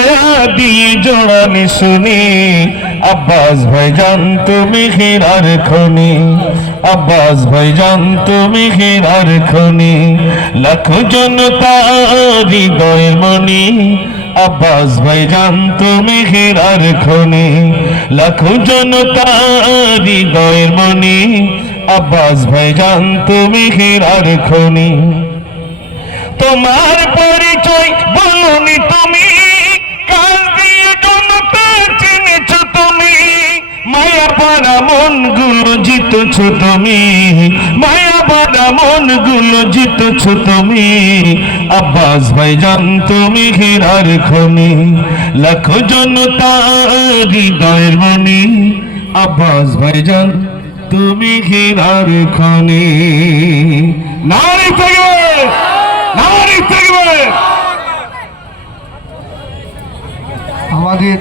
মায়া দিয়ে জোড়ানি শুনি আব্বাস ভাইজান তুমি হীরার খনি আব্বাস ভাইজান তুমি হীরার খনি লাখো জনতা হৃদয়ের মনি আব্বাস ভাইজান তুমি হীরার খনি লাখো জনতা হৃদয়ের মনি আব্বাস ভাইজান তুমি হীরার খনি তোমার পরিচয় বলনি তুমি কাল দিয়ে জনতা চিনেছ তুমি মায়া পাড়া মন গুলো জিতেছ তুমি মায়া পাড়া মন গুলো জিতেছ তুমি আব্বাস ভাইজান তুমি হীরার খনি লাখো জনতা হৃদয়ের মনি আব্বাস ভাইজান তুমি হীরার খনি নারী থাকবে নারী থাকবে আমাদের